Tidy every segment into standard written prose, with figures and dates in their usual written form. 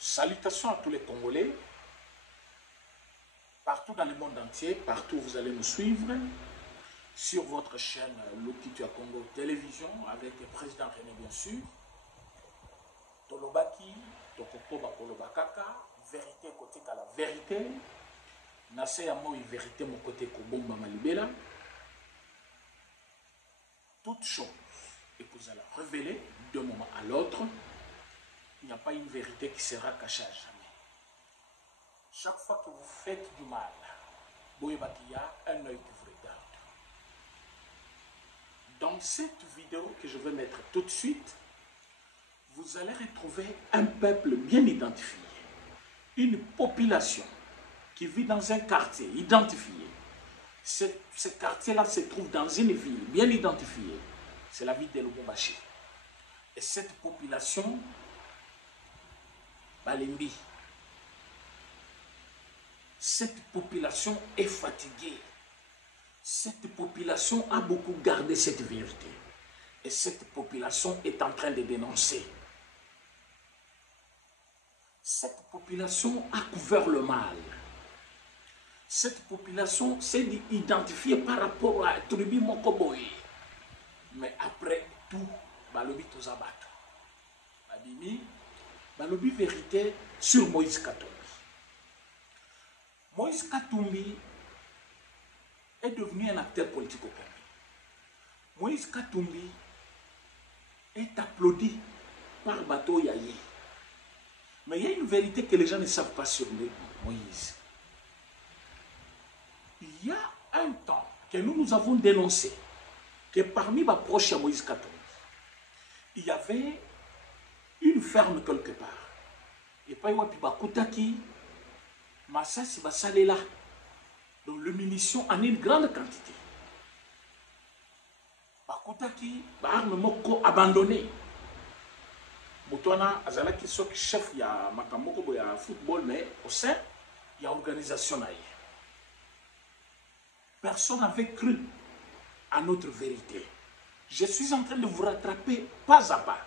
Salutations à tous les Congolais, partout dans le monde entier, partout où vous allez nous suivre, sur votre chaîne Lokitua Congo Télévision, avec le président René bien sûr, Tolobaki, Tokoko Bakolobakaka, vérité côté à la vérité, Nassé Amoi vérité mon côté Kobomba Malibela, toutes choses, et que vous allez révéler d'un moment à l'autre. Il n'y a pas une vérité qui sera cachée à jamais. Chaque fois que vous faites du mal, il y a un œil qui vous regarde. Dans cette vidéo que je vais mettre tout de suite, vous allez retrouver un peuple bien identifié. Une population qui vit dans un quartier identifié. Ce quartier-là se trouve dans une ville bien identifiée. C'est la ville de Lubumbashi. Et cette population, Balembi, cette population est fatiguée. Cette population a beaucoup gardé cette vérité. Et cette population est en train de dénoncer. Cette population a couvert le mal. Cette population s'est identifiée par rapport à Tribi Mokoboye. Mais après tout, Balobi Tozabato. Babimi, Balobi vérité sur Moïse Katumbi. Moïse Katumbi est devenu un acteur politique au Congo. Moïse Katumbi est applaudi par Bato Yaye. Mais il y a une vérité que les gens ne savent pas sur Moïse. Il y a un temps que nous avons dénoncé que parmi les proches de Moïse Katumbi, il y avait une ferme quelque part. Et pas Bakutaki, Massassi Basalela. Donc le munition en une grande quantité. Bakutaki, arme moko abandonné. Boutouana, Azalaki sok chef ya makamoko ya football, mais au sein, il y a organisation. Personne n'avait cru à notre vérité. Je suis en train de vous rattraper pas à pas.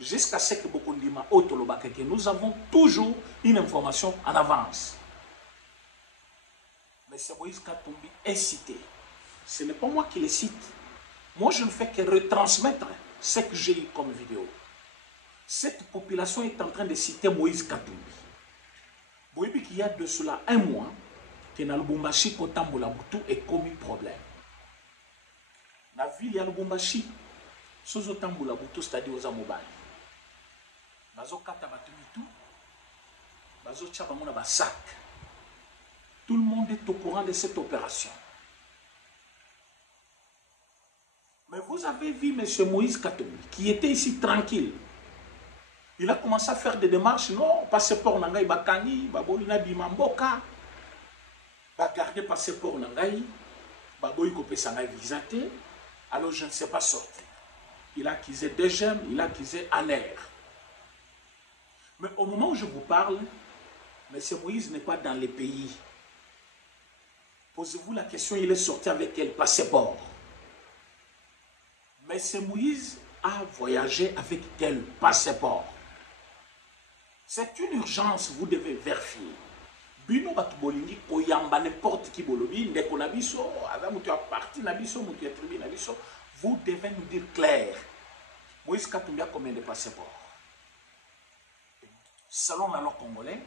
Jusqu'à ce que Bokondima Otolobake, que nous avons toujours une information en avance. Mais c'est Moïse Katumbi est cité. Ce n'est pas moi qui le cite. Moi, je ne fais que retransmettre ce que j'ai eu comme vidéo. Cette population est en train de citer Moïse Katumbi. Vous voyez qu'il y a de cela un mois que dans le Lubumbashi, Kotambola Boutou est commis problème. Dans la ville, il y a le Lubumbashi. Sozo Tambola Boutou, c'est-à-dire aux Amobali. Bazo Kata Batumitou, Bazo Tchabamona Basak. Tout le monde est au courant de cette opération. Mais vous avez vu M. Moïse Katumbi, qui était ici tranquille. Il a commencé à faire des démarches. Non, passeport Nangaï Bakani, Babolina Bimamboka. Garder passeport Nangaï, Baboy Kopé Sangaï Visaté. Alors je ne sais pas sortir. Il a acquisé des gemmes, il a acquisé un air. Mais au moment où je vous parle, M. Moïse n'est pas dans les pays. Posez-vous la question, il est sorti avec quel passeport? M. Moïse a voyagé avec quel passeport? C'est une urgence, vous devez vérifier. Bino Batubolingi, Koyamba, n'importe qui bolobi, Nekonabiso, Adamutu parti Nabiso, Mutu Tribi Nabiso, vous devez nous dire clair. Moïse Katumbi a combien de passeports? Selon la loi congolaise,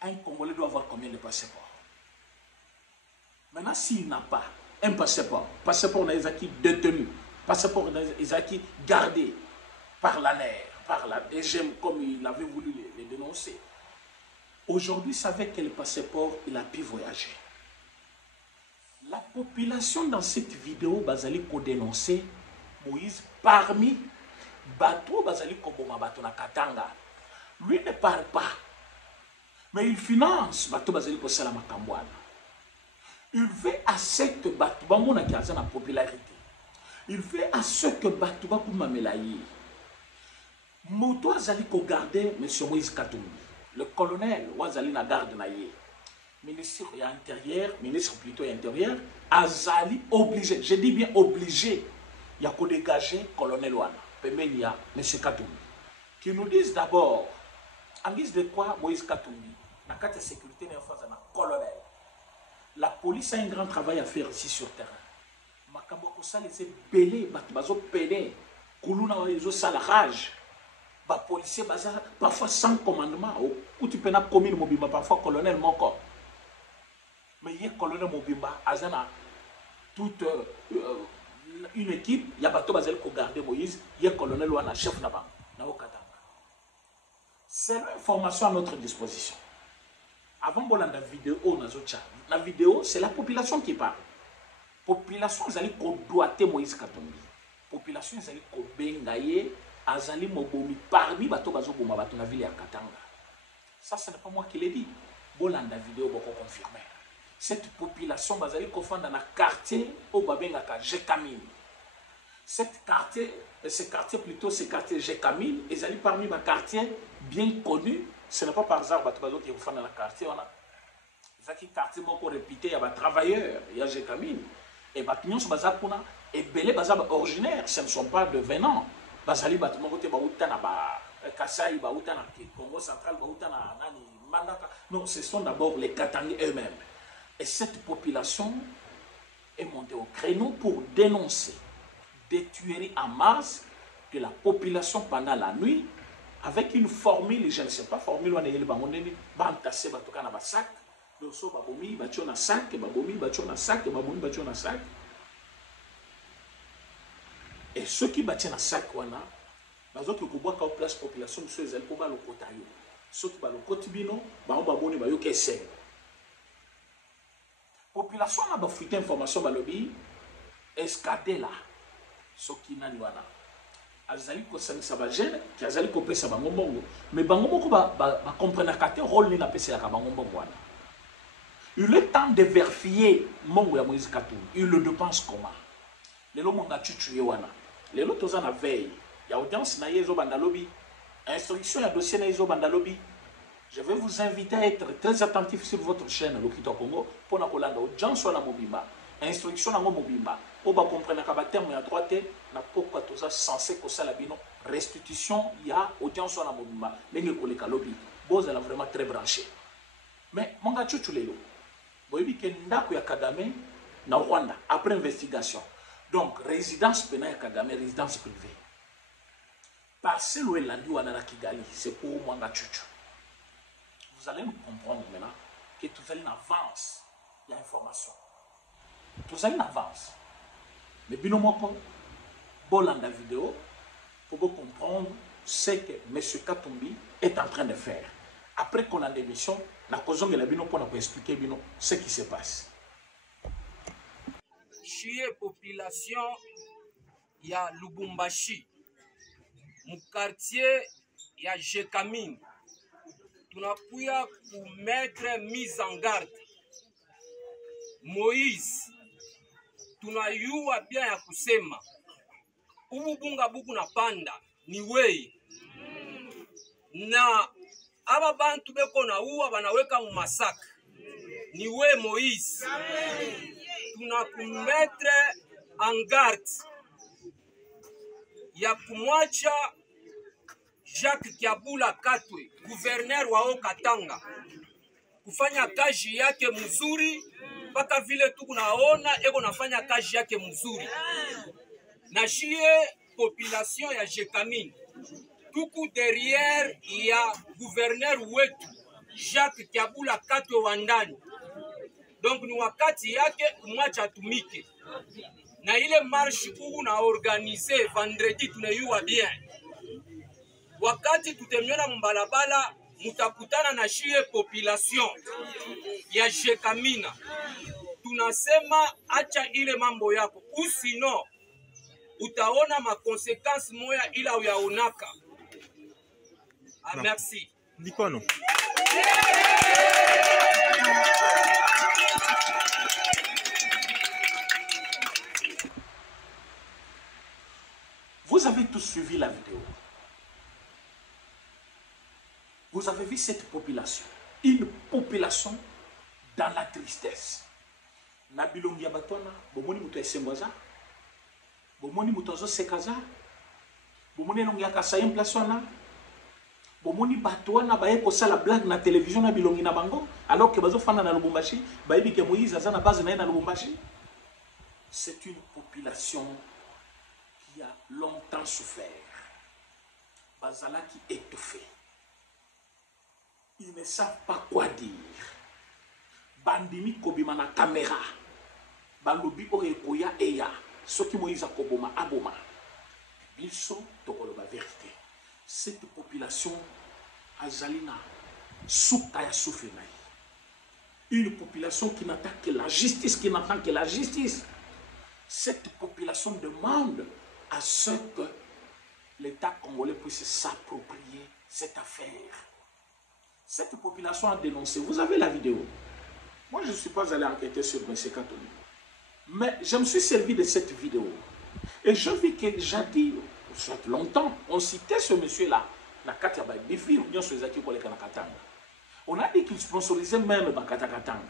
un Congolais doit avoir combien de passeports? Maintenant, s'il n'a pas un passeport n'a été détenu, passeport n'a été gardé par l'ANER, par la DGM, comme il avait voulu les dénoncer. Aujourd'hui, savait quel passeport il a pu voyager. La population dans cette vidéo, Bazali ko dénoncer Moïse parmi Bato, Bazali Koboma Bato na Katanga. Lui ne parle pas, mais il finance Bato Bazali ko Salama Kambouana. Il veut à ce que Bato Bamona qui a la popularité. Il veut à ce que Bato Bakouma Melaye. Moto Azali ko garder M. Moïse Katumbi. Le colonel Ouazali na garde naïe, ministre intérieur, ministre plutôt intérieur, Azali obligé, je dis bien obligé, il y a qu'à dégager colonel Ouana, Pemelia, M. Katumbi, qui nous disent d'abord En guise de quoi, Moïse Katumbi, la carte de sécurité n'est pas un colonel. La police a un grand travail à faire ici sur terrain. Makambo ça les belé, bazo péné, kuluna ils ça la rage. Ba policier baza parfois sans commandement. Ou tu peux na commune mobimba parfois colonel moko. Mais il y a colonel mobimba azana toute une équipe, il y a bateau basel ko garder Moïse, il y a colonel ou un chef na ba na okatanga. C'est l'information à notre disposition. Avant de la vidéo, la vidéo, c'est la population qui parle. La population, elle doit Moïse Katumbi. La population, elle bengaye, azali mobomi parmi bato bazo boma bato na ville ya Katanga. Ça, ce n'est pas moi qui l'ai dit. Bolanda vidéo boko confirmer. Cette population, bazali kofanda dans le quartier au babengaka Jekamine. Ce quartier plutôt, ce quartier Jekamine, ils allaient parmi les quartiers bien connus. Ce n'est pas par hasard qui vont dans le quartier. C'est un quartier répété, il y a des travailleurs, il y a Jekamine. Et les gens et belé originaires, ce ne sont pas de venants. Bazali bâtiment côté bautana Kasaï, bautana Congo central, bautana Mandaka. Non, ce sont d'abord les Katangais eux-mêmes. Et cette population est montée au créneau pour dénoncer des tueries en masse de la population pendant la nuit avec une formule, je ne sais pas, formule on est bangonné, bantassé batoka na basak, loso babomi batio na sac, babomi batio na sac, babomi batio na sac. Et ceux qui battent na sac wana, bazo ki ko boka place population monsieur ezali ko ba lokota yo. Ceux qui ba lokoti bino, ba on baboni ba yo kese. Population na ba fuite information ba lobi escadela. Soki nani wana azali ko sanisa ba jeune ki azali ko pesa bango mbongo mais bango moko ba comprendre kate rôle ni na pesa ya bango mbongo wana. Il est temps de vérifier mbongo ya Moïse Katumbi, il le dépense comment. Lelo monga chuchuye wana lelo toza na veille ya audience na yezo bandalobi instruction ya dossier na yezo bandalobi. Je vais vous inviter à être très attentif sur votre chaîne Lokito Congo pour na kolanda audience wana mobimba instruction na mobimba. On va comprendre qu'à terme à droite, na pourquoi tout ça censé que ça la bino restitution il y a audience sur la mobimba les collègues lobby boz elle a vraiment très branché mais mon gars chuchu lelo boyebi ke ndako ya Kagame na Rwanda après investigation donc résidence pénale ya Kagame résidence privée parcelle où elle a dit wana na Kigali c'est pour mon gars chuchu. Vous allez nous comprendre maintenant que tout ça en avance il y a information tout ça en avance. Mais binomoko, bolanda vidéo pour vous comprendre ce que M. Katumbi est en train de faire. Après qu'on a l'émission, la cause de la bino pour expliquer ce qui se passe. Chie population ya Lubumbashi, mon quartier ya Jekamine, tunakuya pour mettre mise en garde. Moïse tunayua bien ya kusema ububunga buku na panda ni wei na aba bantu beko na uwa banaweka mu masaka ni we Moïse tunakumetre en garde ya kumwacha Jacques Kiabula Katwe gouverneur wa Katanga kufanya kazi yake mzuri mpaka vile tu kunaona eko nafanya kazi yake mzuri. Na shie population ya Jekamine tuku derrière ya gouverneur wetu Jacques Kiabula Katwe wandani. Donc ni wakati yake kumwacha atumike. Na ile marche kuku na organize vendredi tunayua bien. Wakati tutemiona mbalabala mutakutana na shie population ya Jekamina. Tunasema acha ile mambo yako usino utaona makonsekansi moya ila uyaonaka. Merci. Likono. Vous avez tous suivi la vidéo. Vous avez vu cette population. Une population dans la tristesse. Nabilongi ya batwana, bomoni muto esemboza, bomoni muto zo sekaza, bomoni longi ya kasaye place wana, bomoni bato wana baye kosala blague na télévision na bilongi na bango alors que bazofanda na Lubumbashi bayebi ke Moïse aza na base na ye na Lubumbashi. C'est une population qui a longtemps souffert. Bazalaki étouffé. Ils ne savent pas quoi dire. Bandimi kobima na caméra. Balobi orekoya eya. Soki Moïse akoboma aboma. Biso tokoloba vérité. Cette population azalina soukaya souffrina. Une population qui n'attend que la justice, qui n'attend que la justice. Cette population demande à ce que l'État congolais puisse s'approprier cette affaire. Cette population a dénoncé. Vous avez la vidéo. Moi, je ne suis pas allé enquêter sur M. Katoni. Mais je me suis servi de cette vidéo. Et je vis que jadis, soit longtemps, on citait ce monsieur-là, la Katia Bifi, on a dit qu'il sponsorisait même Bakata Katanga.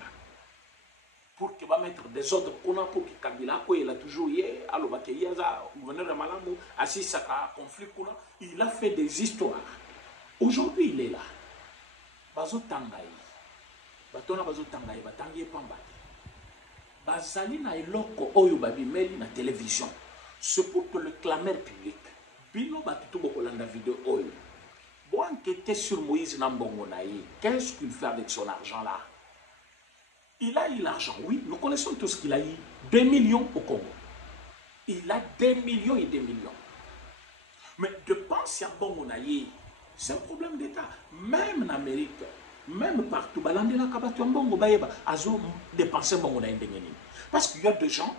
Pour qu'il va mettre des ordres pour que Kabila, il a toujours hier, alors qu'il y a un gouverneur de Malamou, assis à conflit, il a fait des histoires. Aujourd'hui, il est là. Bazo Tangaï, Batona Bazo Tangaï, Batangi Pambati. Bazali na eloko oyo babi meli na télévision. C'est pour que le clameur public, Bino Batutu Bokolanda vidéo oyo. Bon enquêter sur Moïse Nambongo Naï, qu'est-ce qu'il fait avec son argent là? Il a eu l'argent, oui, nous connaissons tout ce qu'il a eu. 2 millions au Congo. Il a 2 millions et 2 millions. Mais de penser à Bongo Naï, c'est un problème d'État. Même en Amérique, même partout, Azo dépenser Bongo Naï. Parce qu'il y a des gens,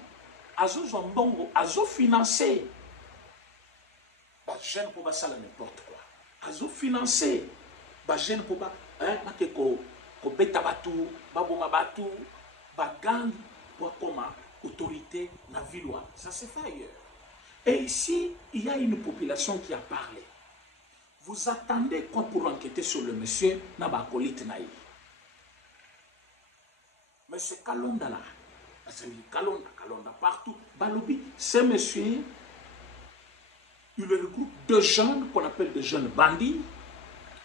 Azo Zombongo, Azo financé. Je ne peux pas ça n'importe quoi. Azo financé. Je ne peux pas. Ko beta batu, baboma batu, bagang, pour comme autorité na villois. Ça se fait ailleurs. Et ici, il y a une population qui a parlé. Vous attendez quoi pour enquêter sur le monsieur Nabakolite Naï? Monsieur Kalonda là, Kalonda partout, Balobi, ce monsieur, il regroupe deux jeunes qu'on appelle des jeunes bandits.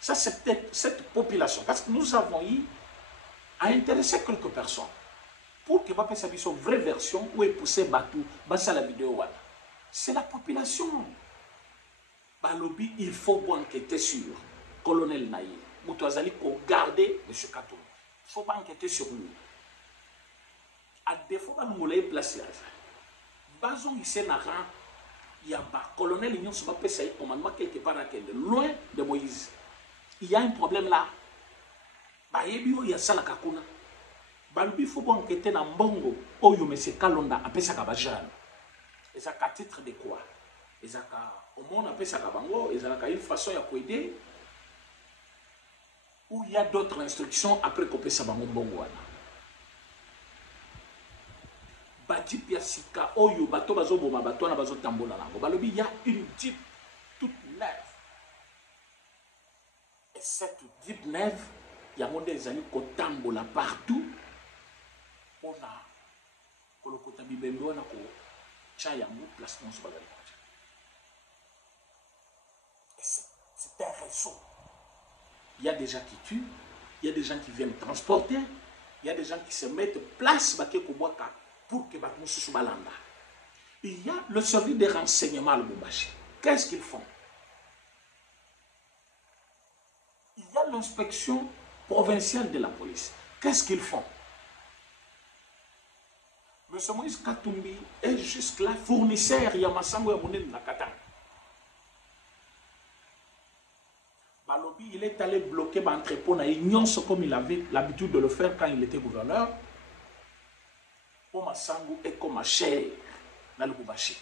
Ça, c'est peut-être cette population. Parce que nous avons eu à intéresser quelques personnes pour que va faire sa vraie version où est poussé Batou, basa la vidéo. C'est la population. Balobi, il faut enquêter sur colonel Naïe. Moutouazali pour garder M. Katou. Il faut pas enquêter sur lui. À défaut, nous l'avons placé. Bazon, il s'est narré. Il y a un colonel, il n'y a pas de commandement quelque part loin de Moïse. Il y a un problème là. Il y a ça la kakuna. Il faut enquêter dans Mbongo. Oh, M. Kalonda appelle ça Kabajan. Et ça à titre de quoi? Et ça au monde appelle ça Kabango. Et ça a une façon de aider. Ou il y a d'autres instructions après qu'on peut savoir Mbongo. Badi Piasika, Oyo, Bato Bazo Boma, Bato na Bazo Tambola. Il y a une jeep toute neuve. Et cette jeep neuve, il y a des amis qui tambola partout. On a le côté bibembo na ko chayangu place non soit. C'est un réseau. Il y a des gens qui tuent, il y a des gens qui viennent transporter, il y a des gens qui se mettent place baké Kobwaka pour que Batmou se balanda. Il y a le service de renseignement à Lubumbashi. Qu'est-ce qu'ils font? Il y a l'inspection provinciale de la police. Qu'est-ce qu'ils font? M. Moïse Katumbi est jusque-là fournisseur Yamasango Yamoune Nakata. Balobi, il est allé bloquer l'entrepôt à Ignon, comme il avait l'habitude de le faire quand il était gouverneur. Pour Massango et comme cher dans le Lubumbashi.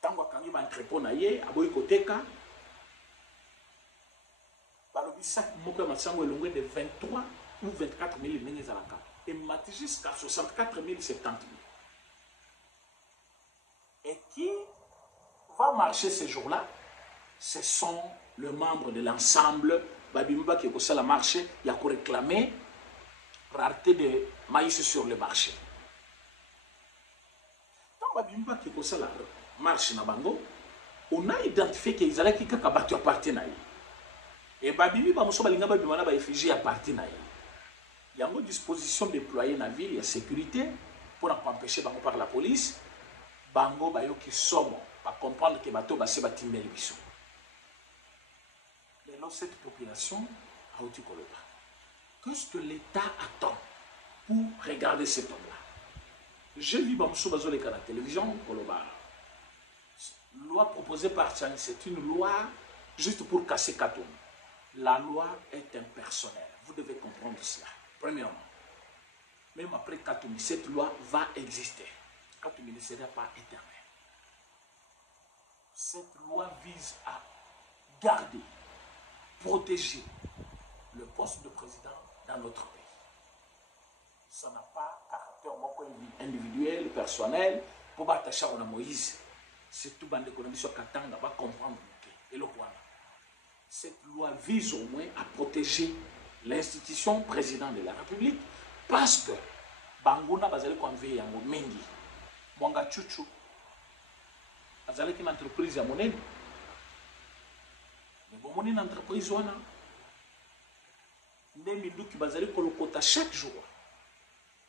Tant qu'il y a un entrepôt à Boykoteka, Balobi, chaque mois, Massango est loin de 23 ou 24 000 Nénézalaka. Et Mati jusqu'à 64 000, 70 000. Et qui va marcher ces jours-là? Ce sont les membres de l'ensemble Babimba qui est la marché, il y a qu'à réclamer rareté de maïs sur le marché. Quand Babimba qui est la marché na bango, on a identifié qu'ils allaient qui a battu à partir. Et Babimi, Bamoso Balinga Babimana ba réfugié à partir na il y a une disposition déployée dans la ville, il y a sécurité pour empêcher bango par la police. Bango bayo qui somme pas comprendre que bateau basse batimbeli biso. Mais dans cette population a outil koloba. Qu'est-ce que l'État attend pour regarder cet homme-là? J'ai vu Bamoso Bazoleka à la télévision koloba. Loi proposée par Tchani, c'est une loi juste pour casser Katoum. La loi est impersonnelle. Vous devez comprendre cela. Premièrement, même après Katoum, cette loi va exister. Katoum ne sera pas éternel. Cette loi vise à garder, protéger le poste de président dans notre pays. Ça n'a pas caractère individuel, personnel, pour attacher à Moïse. C'est tout bande d'économie sur Katanga va comprendre et le Rwanda. Cette loi vise au moins à protéger l'institution président de la République parce que Bangouna bazali konvé yango mingi. Mwanga Chuchu bazali une entreprise à monnaie. Mais bon monnaie une entreprise wana nde minduki bazali kolokota chaque jour.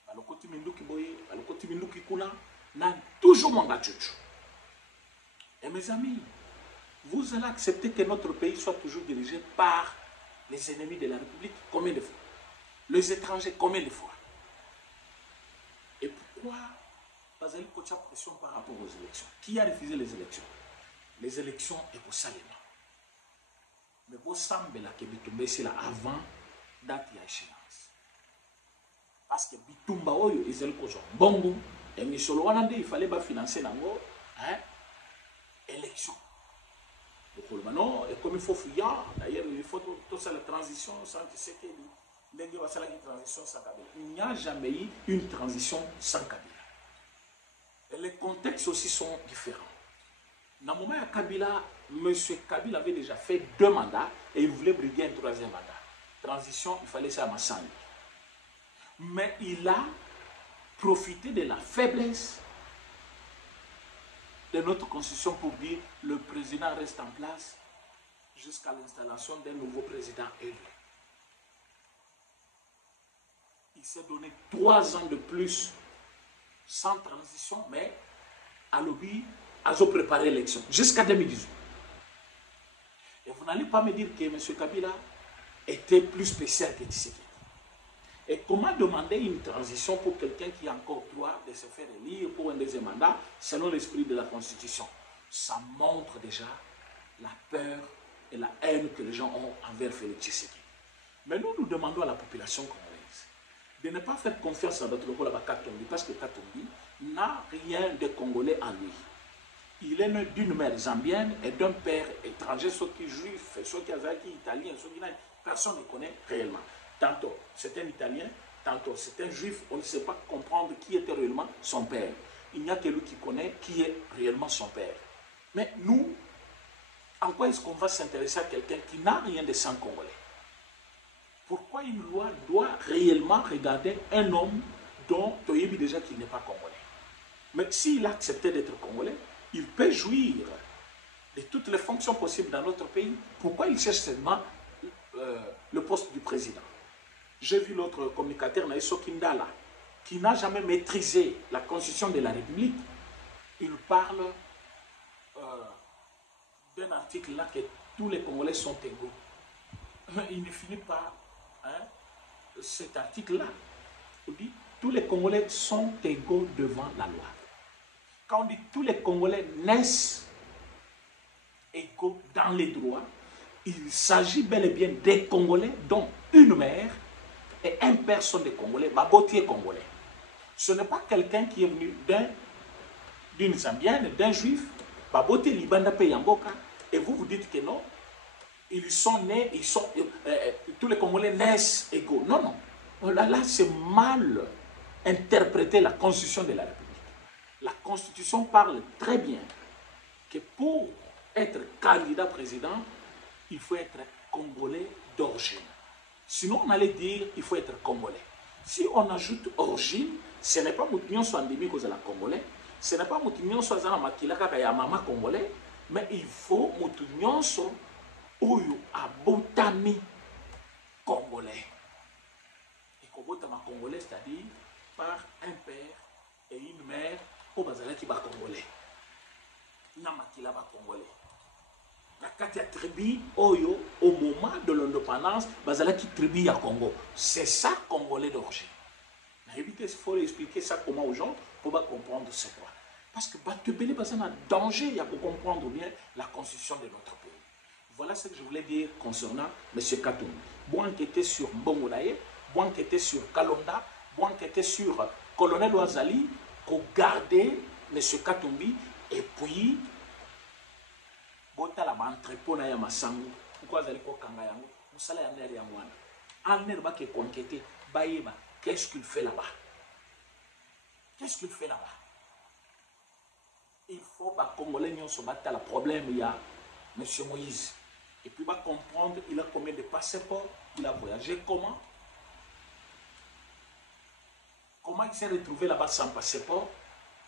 Balokoti minduki boye, balokoti minduki kuna na toujours Mwanga Chuchu. Et mes amis, vous allez accepter que notre pays soit toujours dirigé par les ennemis de la République? Combien de fois? Les étrangers, combien de fois? Et pourquoi vous avez une pression par rapport aux élections? Qui a refusé les élections? Les élections et pour Salema. Mais vous semblez que Bitumba c'est là avant date et échéance. Parce que Bitumba oyo ezeli ko bongo et misolo wana nde il fallait pas financer nango élection. Non, et comme il faut fuir, d'ailleurs il faut tout ça la transition sans que c'est qu'il y ait une transition sans Kabila. Il n'y a jamais eu une transition sans Kabila. Et les contextes aussi sont différents. Dans le moment où Kabila, M. Kabila avait déjà fait 2 mandats et il voulait briguer un 3e mandat. Transition, il fallait ça à Massani. Mais il a profité de la faiblesse de notre constitution pour dire que le président reste en place jusqu'à l'installation d'un nouveau président élu. Il s'est donné 3 ans de plus sans transition, mais à l'objet, à préparer l'élection jusqu'à 2018. Et vous n'allez pas me dire que M. Kabila était plus spécial que Tshisekedi. Et comment demander une transition pour quelqu'un qui a encore droit de se faire élire pour un 2e mandat selon l'esprit de la Constitution? Ça montre déjà la peur et la haine que les gens ont envers Félix Tshisekedi. Mais nous demandons à la population congolaise de ne pas faire confiance à notre rôle à Katumbi parce que Katumbi n'a rien de congolais en lui. Il est né d'une mère zambienne et d'un père étranger, ceux qui juifs, ceux qui azaki italien, ceux qui personne ne connaît réellement. Tantôt c'est un Italien, tantôt c'est un Juif, on ne sait pas comprendre qui était réellement son père. Il n'y a que lui qui connaît qui est réellement son père. Mais nous, en quoi est-ce qu'on va s'intéresser à quelqu'un qui n'a rien de sang congolais? Pourquoi une loi doit réellement regarder un homme dont on dit déjà qu'il n'est pas congolais? Mais s'il a accepté d'être congolais, il peut jouir de toutes les fonctions possibles dans notre pays. Pourquoi il cherche seulement le poste du président? J'ai vu l'autre communicateur, Naïso Kindala, qui n'a jamais maîtrisé la constitution de la République. Il parle d'un article là que tous les Congolais sont égaux. Il ne finit pas cet article-là. On dit tous les Congolais sont égaux devant la loi. Quand on dit tous les Congolais naissent égaux dans les droits, il s'agit bel et bien des Congolais dont une mère et une personne de Congolais, Babotier Congolais. Ce n'est pas quelqu'un qui est venu d'une Zambienne, d'un Juif, Babotier Libanda Peyamboka, et vous vous dites que non, ils sont nés, tous les Congolais naissent égaux. Non, non. Là c'est mal interpréter la Constitution de la République. La Constitution parle très bien que pour être candidat président, il faut être Congolais d'origine. Sinon, on allait dire qu'il faut être Congolais. Si on ajoute origine, ce n'est pas Moutignon soit endémique aux Congolais, ce n'est pas Moutignon soit Zana Makilaka Kaya Mama Congolais, mais il faut Moutignon soit oyo abotami congolais. Et kobotama congolais, c'est-à-dire par un père et une mère au bazalaki ba congolais. Namakila ba congolais. La Katia tribu oyo au moment de l'indépendance, bazalaki tribu ya Congo. C'est ça congolais d'origine. Il faut expliquer ça comment aux gens pour comprendre c'est quoi. Parce que Batubele bazana danger, il y a pour comprendre bien la constitution de notre pays. Voilà ce que je voulais dire concernant M. Katumbi. Bon enquêter sur Mbongonaye, bon enquêter sur Kalonda, bon enquêter sur Colonel Ouazali, pour garder M. Katumbi et puis bota la entrepôt na ya masango. Pourquoi Zali ko kanga yango? Musala ya neri ya mwana. Alner ba ke conquêter, bayeba, qu'est-ce qu'il fait là-bas? Qu'est-ce qu'il fait là-bas? Il faut que les Congolais se battent le problème. Il y a M. Moïse. Et puis, va comprendre, il a combien de passeports, il a voyagé comment. Comment il s'est retrouvé là-bas sans passeport?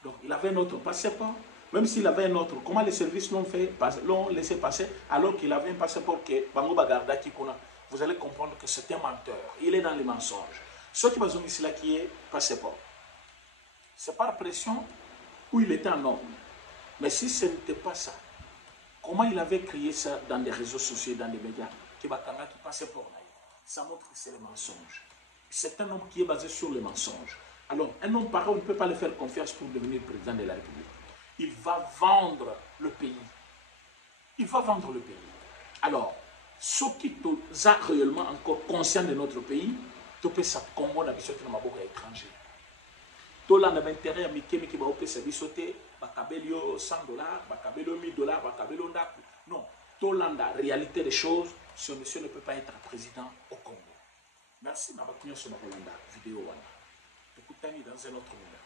Donc, il avait un autre passeport. Même s'il avait un autre, comment les services l'ont laissé passer alors qu'il avait un passeport que Bango Bagarda Kikuna? Vous allez comprendre que c'est un menteur. Il est dans les mensonges. Ce qui va se ici là qui est passeport. C'est par pression où il était en ordre. Mais si ce n'était pas ça, comment il avait créé ça dans des réseaux sociaux, dans des médias, qui passait pour là? Ça montre que c'est le mensonge. C'est un homme qui est basé sur les mensonges. Alors, un homme pareil, on ne peut pas lui faire confiance pour devenir président de la République. Il va vendre le pays. Il va vendre le pays. Alors, ceux qui sont réellement encore conscients de notre pays, tu peux ça Congo dans les étrangers. Tout le monde a intérêt à Mickey qui va opérer sa vie sauter, bakabelio $100, bakabelio $1000, bakabelio ndaku. Non, tout le monde a réalité des choses. Ce monsieur ne peut pas être président au Congo. Merci, ma bakunion sur ma vidéo. Écoutez-nous dans un autre moment.